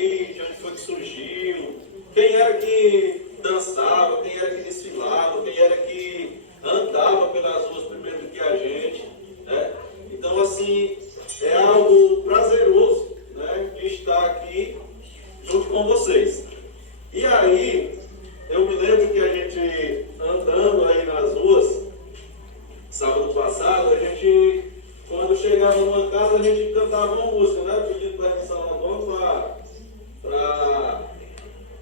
aí, de onde foi que surgiu, quem era que dançava, quem era que desfilava, quem era que andava pelas ruas primeiro do que a gente, né? Então, assim, é algo prazeroso, né, de estar aqui junto com vocês. E aí, eu me lembro que a gente, andando aí nas ruas, sábado passado, a gente, quando chegava numa casa, a gente cantava uma música, né, pedindo permissão ao dono para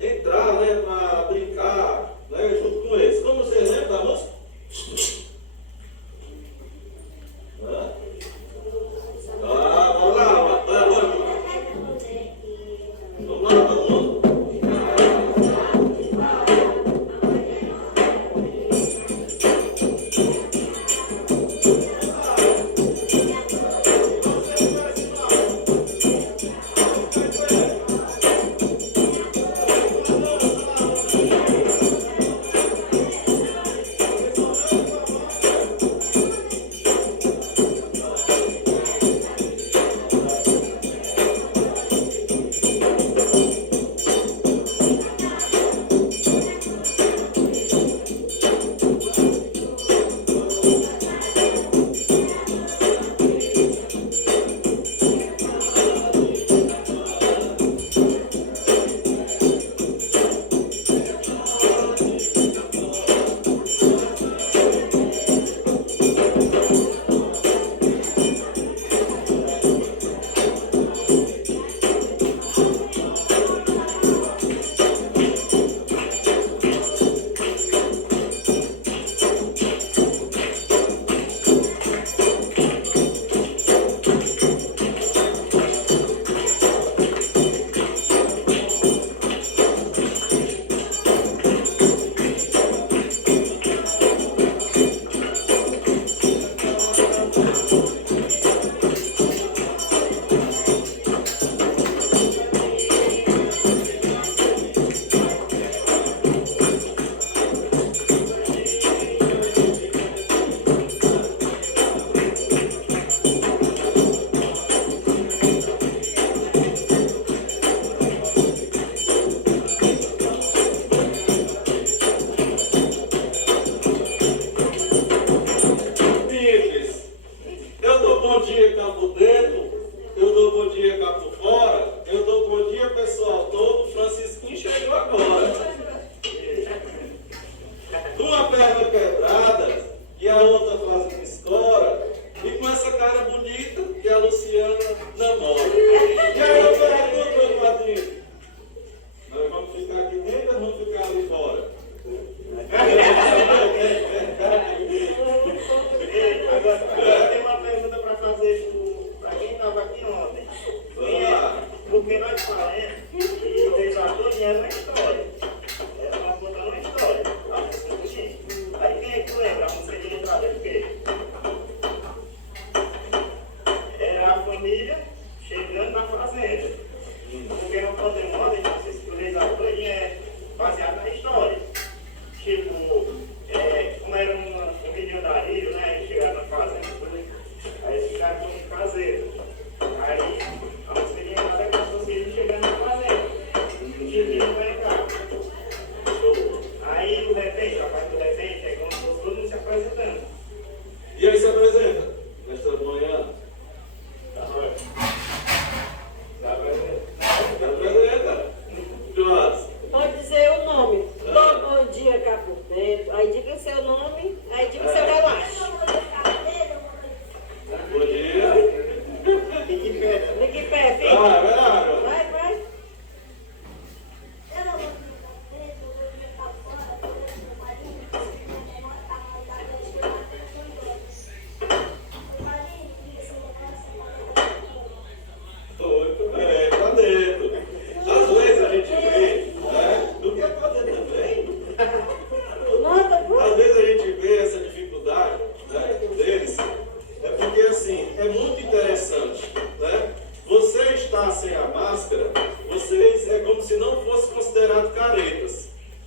entrar, né, para brincar, né, junto com eles. Como vocês lembram da música? Vamos lá, vamos lá, todo mundo.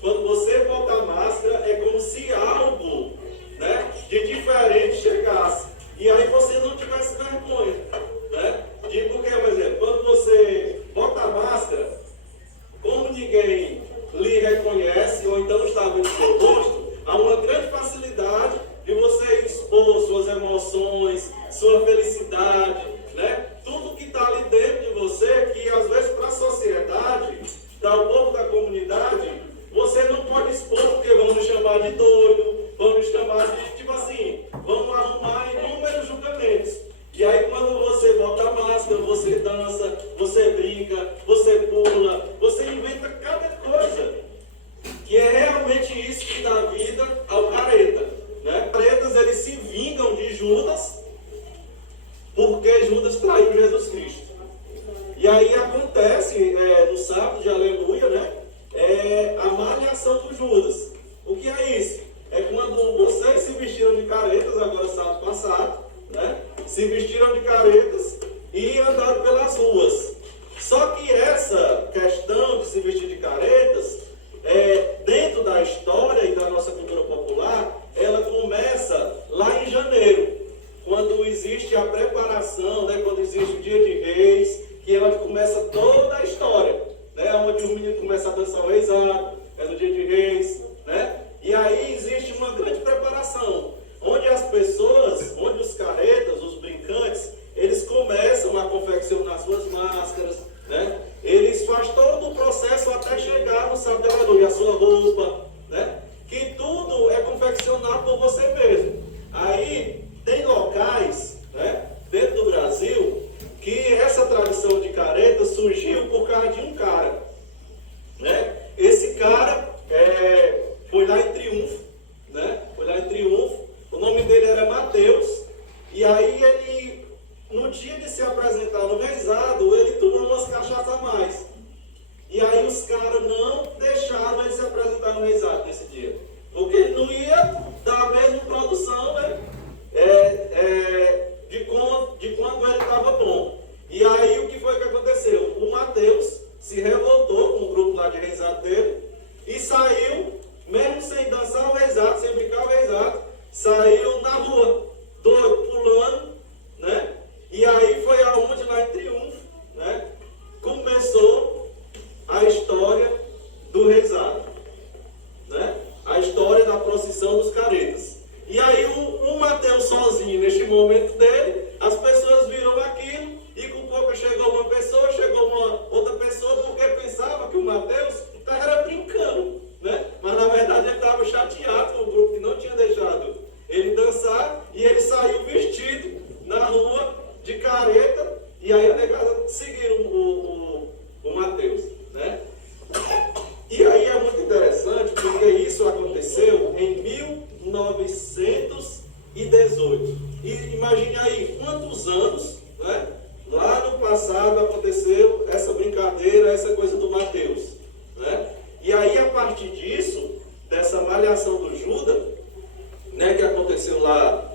Quando você bota a máscara, é como se algo, né, de diferente chegasse. E aí você não tivesse vergonha, né? Porque, por exemplo, quando você bota a máscara, você dança, você brinca, você pula, você inventa cada coisa, que é realmente isso que dá vida ao careta, né? Caretas, eles se vingam de Judas, porque Judas traiu Jesus Cristo. E aí acontece, no sábado de Aleluia, né? A malhação do Judas. O que é isso? É quando vocês se vestiram de caretas, agora sábado passado, né? Se vestiram de caretas e andaram pelas ruas. Só que essa questão de se vestir de caretas, dentro da história e da nossa cultura popular, ela começa lá em janeiro, quando existe a preparação, né? Quando existe o Dia de Reis, que é onde começa toda a história, né? Onde os meninos começam a dançar o reisado, no Dia de Reis, né? E aí existe uma grande preparação, onde as pessoas, onde os caretas, os brincantes, eles começam a confeccionar suas máscaras, né? Eles fazem todo o processo até chegar no sábado de Aleluia, a sua roupa, né? Que tudo é confeccionado por você mesmo. Aí tem locais, né, dentro do Brasil, que essa tradição de careta surgiu por causa de um cara, né? Esse cara foi lá em Triunfo, né? Foi lá em Triunfo. O nome dele era Mateus. E aí ele, no dia de se apresentar no reisado, ele tomou umas cachaças a mais. E aí os caras não deixaram ele se apresentar no reisado nesse dia, porque ele não ia dar a mesma produção, né? De quando ele estava bom. E aí o que foi que aconteceu? O Mateus se revoltou com o grupo lá de reisado dele e saiu, mesmo sem dançar o reisado, sem brincar o reisado, saiu na rua, doido, pulando, né? E aí foi aonde, lá em Triunfo, né, começou a história do reisado, né? A história da procissão dos caretas. E aí o Mateus sozinho, neste momento dele, as pessoas viram aquilo, e com pouco chegou uma pessoa, chegou uma outra pessoa, porque pensava que o Mateus estava brincando, né? Mas na verdade ele estava chateado com o grupo que não tinha deixado ele dançar, e ele saiu vestido na rua de careta, e aí a negada seguiram o Mateus, né? E aí é muito interessante, porque isso aconteceu em 1918. E imagine aí quantos anos, né? Lá no passado aconteceu essa brincadeira, essa coisa do Mateus, né? E aí a partir disso, dessa malhação do Judas, né, que aconteceu lá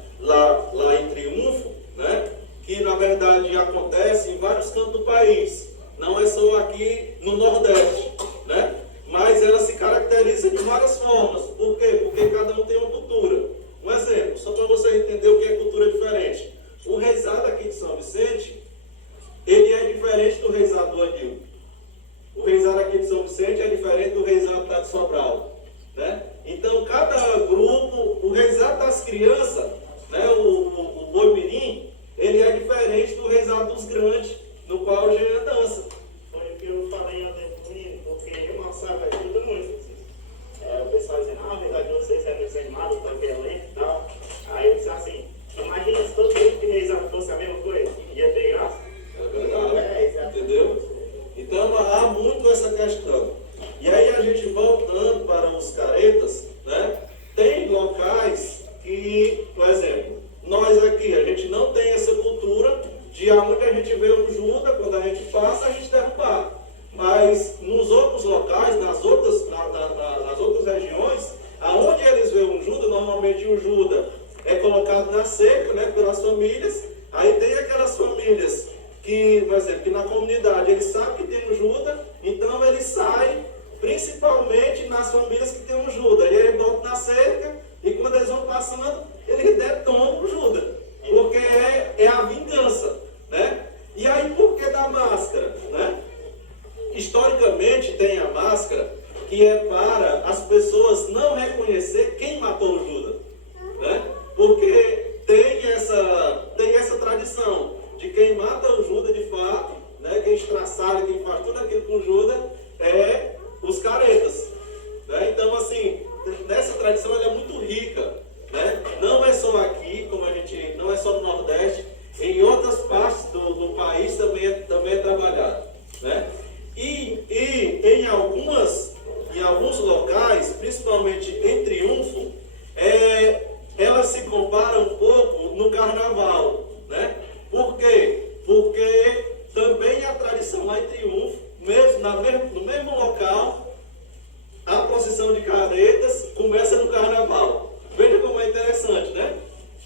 em Triunfo, né? Que na verdade acontece em vários cantos do país, não é só aqui no Nordeste, né? Mas ela se caracteriza de várias formas. Por quê? Porque cada um tem uma cultura. Um exemplo, só para você entender o que é cultura diferente. O reisado aqui de São Vicente, ele é diferente do reisado do Anil. O reisado aqui de São Vicente é diferente do reisado lá de Sobral, né? Então, cada grupo, o reisado das crianças, né, o boi mirim, ele é diferente do reisado dos grandes, no qual o Jean dança. Foi o que eu falei ontem pro menino, porque eu não sabe, ajuda muito. O pessoal dizendo, a verdade de vocês é muito desanimado, tão violento e tal. Aí eu disse assim, imagina se todo grupo de reisado fosse a mesma coisa, ia ter graça. É verdade, entendeu? Então há muito essa questão. E aí a gente voltando para os caretas, né? Tem locais que, por exemplo, nós aqui, a gente não tem essa cultura de aonde a gente vê um Judas, quando a gente passa, a gente derrubar. Mas nos outros locais, nas outras regiões, aonde eles veem um Judas, normalmente o Judas é colocado na cerca, né, pelas famílias. Aí tem aquelas famílias que, por exemplo, que na comunidade ele sabe que tem um Judas, então ele sai principalmente nas famílias que tem um Judas. E aí ele bota na cerca, e quando eles vão passando, eles detonam o Judas, porque é a vingança, né? E aí por que da máscara, né? Historicamente tem a máscara que é para as pessoas não reconhecer quem matou o Judas, né? Porque tem essa tradição de quem mata o Judas de fato, né? Quem estraçalha, quem faz tudo aquilo com o Judas é os caretas, né? Então assim, nessa tradição ela é muito rica, né? Não é só aqui, como a gente, não é só no Nordeste, em outras partes do país também né? E em alguns locais, principalmente em Triunfo, ela se compara um pouco no carnaval, né? Por quê? Porque também a tradição lá em Triunfo, no mesmo local, a procissão de caretas começa no carnaval. Veja como é interessante, né?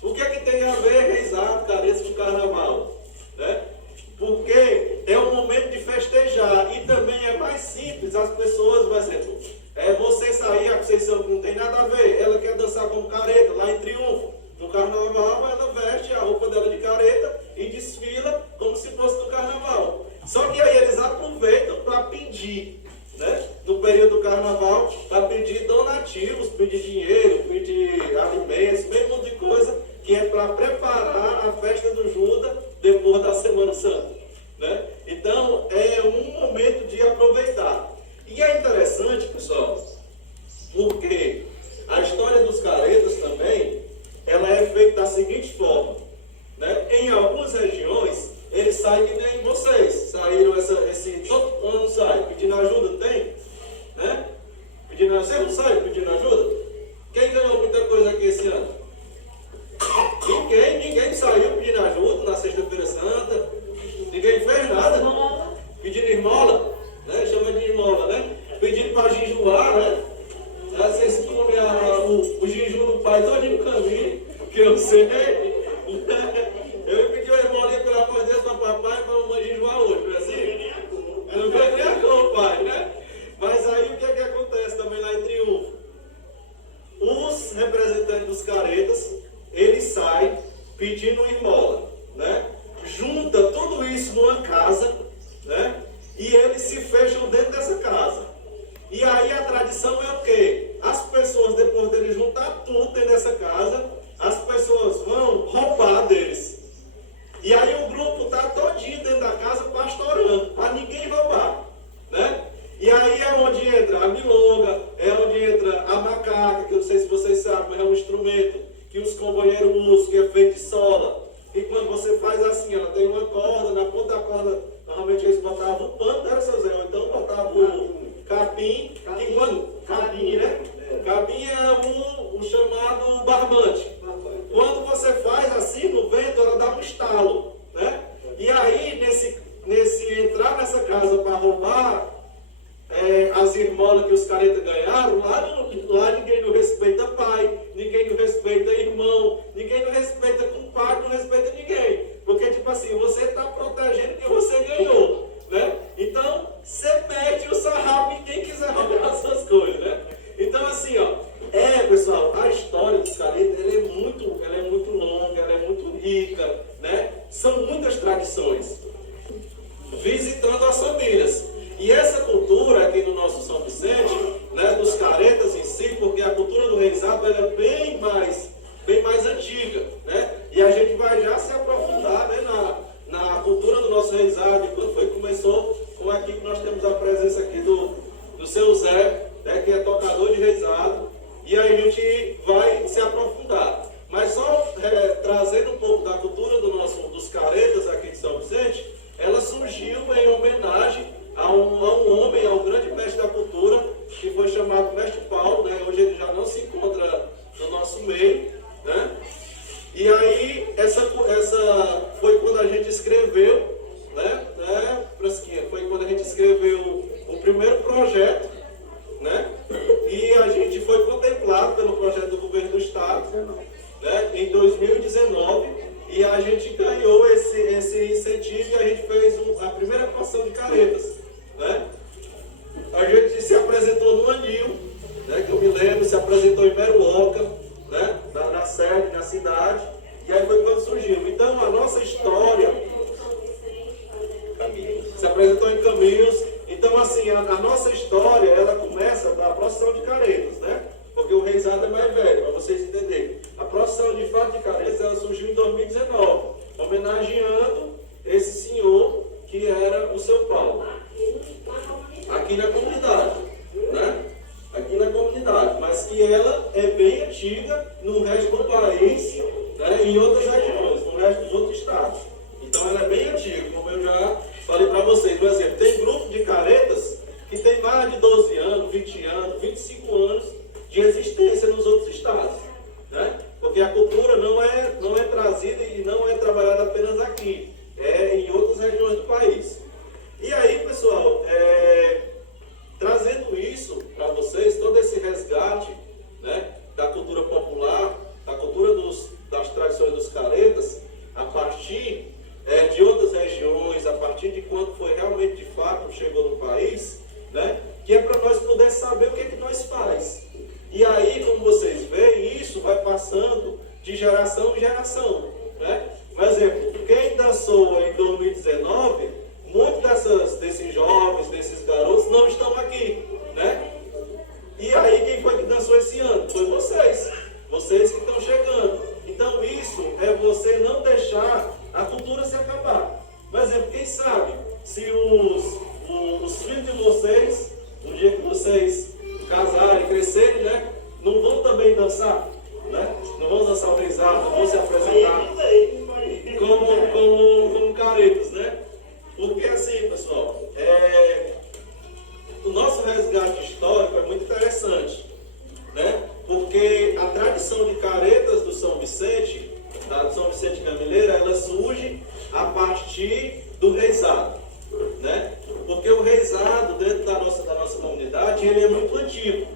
O que é que tem a ver reizado, caretas com carnaval? Né? Porque é um momento de festejar e também é mais simples as pessoas, por exemplo, você sair, a Conceição que não tem nada a ver, ela quer dançar como careta lá em Triunfo. No carnaval ela veste a roupa dela de careta e desfila como se fosse no carnaval. Só que aí eles aproveitam para pedir, né? No período do carnaval, para pedir donativos, pedir dinheiro, pedir alimentos, mesmo monte de coisa que é para preparar a festa do Judas depois da Semana Santa, né? Então é um momento de aproveitar. E é interessante, pessoal, porque a história dos caretas também, ela é feita da seguinte forma, né? Em algumas regiões, eles saem que nem vocês, saíram todo ano sai, pedindo ajuda, tem? Né? Você não sai pedindo ajuda? Quem ganhou muita coisa aqui esse ano? Ninguém saiu pedindo ajuda na Sexta-feira Santa, ninguém fez nada, pedindo esmola, né? Chama de esmola, né? Pedindo para jejuar, né? Vocês comem o jejum do pai todo no caminho, que eu sei. Eu pedi uma esmolinha pela mãe Deus para papai e para a mamãe jejuar hoje, não é assim? Eu não vejo nem a cor, pai, né? Mas aí o que é que acontece também lá em Triunfo? Os representantes dos caretas, eles saem pedindo esmola, né? Junta tudo isso numa casa, né? E eles se fecham dentro dessa casa. E aí a tradição é o quê? As pessoas, depois deles juntar tudo dentro dessa casa, as pessoas vão roubar deles. E aí o grupo está todinho dentro da casa pastorando, para ninguém roubar, né? E aí é onde entra a milonga, é onde entra a macaca, que eu não sei se vocês sabem, mas é um instrumento que os companheiros usam, que é feito de sola. E quando você faz assim, ela tem uma corda, na ponta da corda, normalmente eles botavam o pano, né, seu Zé? Ou então botavam o capim, capim, né? Capim é o chamado barbante. Quando você faz assim no vento, ela dá um estalo, né? E aí, nesse entrar nessa casa para roubar as esmolas que os caretas ganharam, lá ninguém não respeita pai, ninguém não respeita irmão, ninguém não respeita compadre, não respeita ninguém. Porque, tipo assim, você está protegendo o que você ganhou, né? Então, você mete o sarrafo em quem quiser roubar as suas coisas, né? Então, assim, ó, pessoal, a história dos caretas, ela é muito longa, ela é muito rica, né? São muitas tradições, visitando as famílias. E essa cultura aqui do nosso São Vicente, né, dos caretas em si, porque a cultura do reizado ela é bem mais antiga, né? E a gente vai já se aprofundar, né, na cultura do nosso reizado. E quando começou com aqui que nós temos a presença aqui do seu Zé, né, que é tocador de reizado, e aí a gente vai se aprofundar. Mas só trazendo um pouco da cultura dos caretas aqui de São Vicente, ela surgiu em homenagem a um homem, ao grande mestre da cultura, que foi chamado Mestre Paulo, né? Hoje ele já não se encontra no nosso meio, né? E aí, essa foi quando a gente escreveu, né, Frasquinha? Foi quando a gente escreveu o primeiro projeto, né? E a gente foi contemplado pelo projeto do Governo do Estado, né, em 2019, e a gente ganhou esse incentivo e a gente fez a primeira passão de caretas, né? A gente se apresentou no Anil, né, que eu me lembro, se apresentou em Meruoca, né, na sede, na cidade, e aí foi quando surgiu. Então a nossa história se apresentou em Caminhos. Então assim, a nossa história, ela começa da procissão de caretas, né? Porque o reizado é mais velho, para vocês entenderem. A procissão de fato de caretas, ela surgiu em 2019, homenageando esse senhor que era o seu Paulo, aqui na comunidade, né? Aqui na comunidade, mas que ela é bem antiga no resto do país, né? Em outras regiões, no resto dos outros estados. Então ela é bem antiga, como eu já falei para vocês. Por exemplo, tem partir de quando foi realmente de fato chegou no país, né? Que é para nós poder saber o que é que nós faz. E aí, como vocês veem, isso vai passando de geração em geração, né? Por exemplo, quem dançou em 2019, muitos desses jovens, desses garotos não estão aqui, né? E aí, quem foi que dançou esse ano? Foi vocês. Vocês que estão chegando. Então, isso é você não deixar a cultura se acabar. Por exemplo, quem sabe, se os filhos de vocês, no dia que vocês casarem, crescerem, né? Não vão também dançar, né? Não vão dançar o reizado, não vão se apresentar como caretas, né? Porque assim, pessoal, o nosso resgate histórico é muito interessante, né? Porque a tradição de caretas do São Vicente, do São Vicente Gameleira, ela surge a partir do reizado, né? Porque o reizado, dentro da nossa comunidade, ele é muito antigo,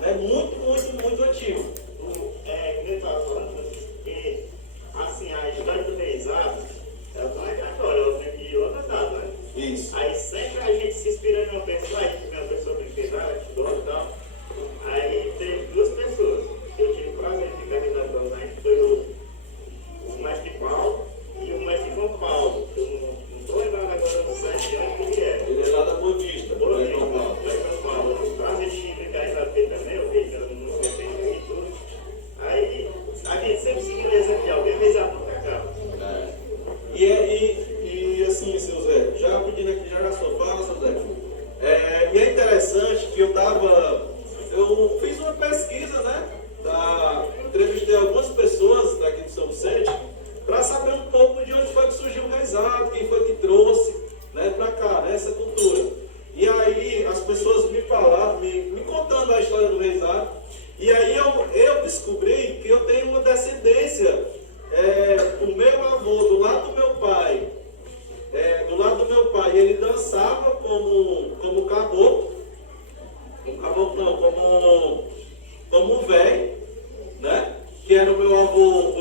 né? Muito antigo. Ele estava falando que, assim, a história do reizado, ela não é agora, ela vem de outra data, né? Isso. Aí sempre a gente se inspira em uma pessoa, a gente vê uma pessoa brinquedária, estudou e tal. Aí teve duas pessoas que eu tive o prazer de ficar relatando, né? Foi o mestre Paulo e o mestre João Paulo. Eu não estou lembrando agora do site onde ele é. Ele é lá da Boa Vista, Boa né? Vista, Normal. João Paulo. Eu tive o prazer de ficar relatando também, eu vi que era no CP e tudo. Aí a gente sempre seguiu esse aqui, alguém fez a boca cá. E assim, seu Zé, já pedindo aqui já na sua fala, seu Zé. E é interessante que eu fiz uma pesquisa, né? Entrevistei algumas pessoas daqui de São Vicente para saber um pouco de onde foi que surgiu o reizado, quem foi que trouxe, né, para cá, né, essa cultura. E aí as pessoas me falaram, me contando a história do reizado. E aí eu descobri que eu tenho uma descendência, o meu avô, do lado do meu pai, ele dançava como caboclo, como um velho, né? Que era o meu avô,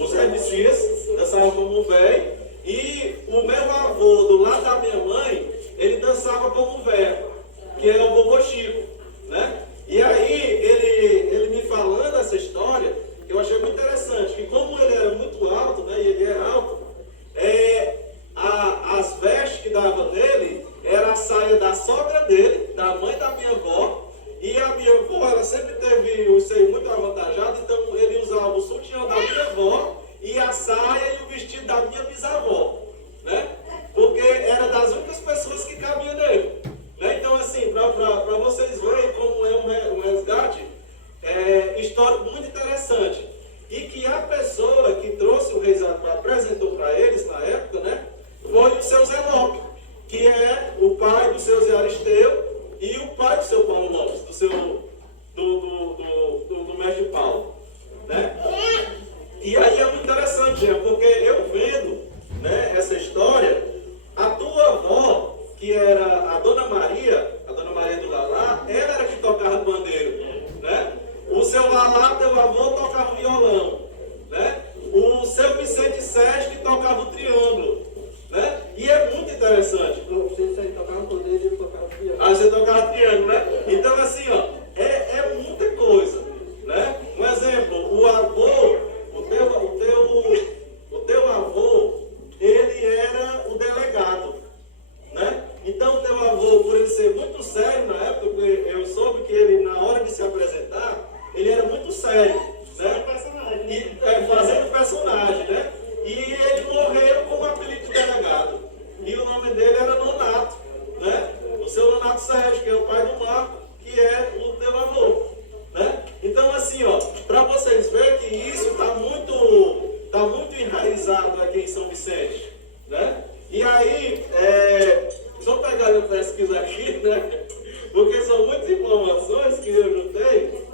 os Zé Messias, dançava como um velho, e o meu avô, do lado da minha mãe, ele dançava como um velho, que é o vovô Chico, né? E aí, ele me falando essa história, eu achei muito interessante, que como ele era muito alto, né, e ele é alto, as vestes que davam nele, era a saia da sogra dele, da mãe da minha avó, e a minha avó, ela sempre teve o seio muito avantajado, então ele usava o sutiã da minha avó, e a saia e o vestido da minha bisavó, né? Porque era das únicas pessoas que cabiam nele. Né? Então, assim, para vocês verem como é um resgate histórico muito interessante. E que a pessoa que trouxe o reizado, apresentou para eles na época, né, foi o seu Zé Lopes, que é o pai do seu Zé Aristeu e o pai do seu Paulo Lopes, do mestre Paulo. Né? E aí é muito interessante, porque eu vendo, né, essa história, a tua avó, que era a Dona Maria do Lalá, ela era que tocava bandeiro, né? O seu Lalá, teu avô, tocava violão, né? O seu Vicente Sérgio, que tocava o triângulo, né? E é muito interessante. Você tocava bandeiro e eu tocava triângulo. Ah, você tocava triângulo, né? Então, assim, ó, é muita coisa, né? Um exemplo, o avô, o teu avô, ele era o delegado, né? Então, o teu avô, por ele ser muito sério na época, porque eu soube que ele, na hora de se apresentar, ele era muito sério, né? Fazendo personagem, né? E ele morreu com o apelido de delegado. E o nome dele era Nonato, né? O seu Nonato Sérgio, que é o pai do Marco, que é o teu avô, né? Então, assim, ó, para vocês verem que isso está muito enraizado aqui em São Vicente, né? E aí, só pegar a pesquisa aqui, né? Porque são muitas informações que eu juntei,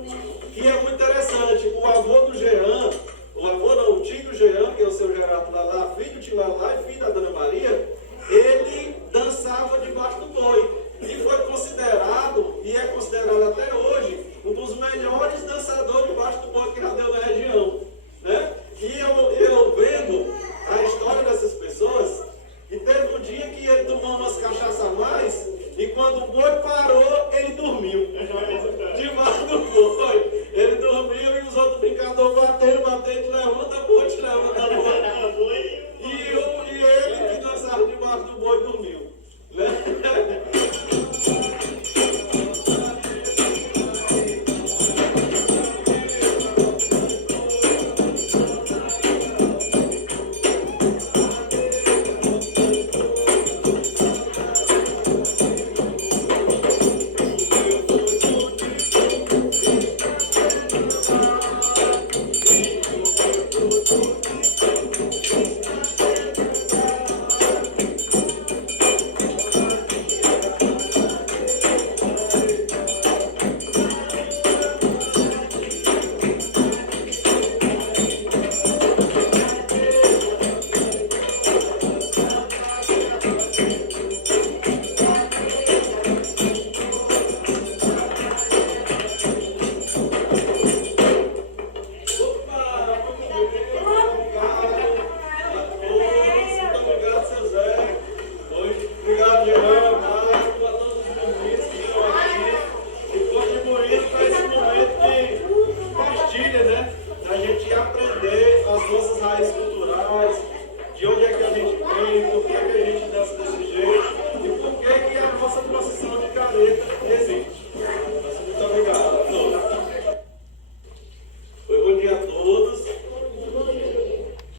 que é muito interessante. O avô do Jean, o tio do Jean, que é o seu Gerardo Lalá, filho do tio Lalá e filho da Dona Maria, ele dançava debaixo do boi. E foi considerado, e é considerado até hoje, um dos melhores dançadores debaixo do boi que já deu na região, né? E eu vendo a história dessas pessoas, e quando o boi parou, ele dormiu. Debaixo do boi. Ele dormiu e os outros brincadores batendo, levanta, boi, levanta, boi. E ele que dançava debaixo do boi dormiu.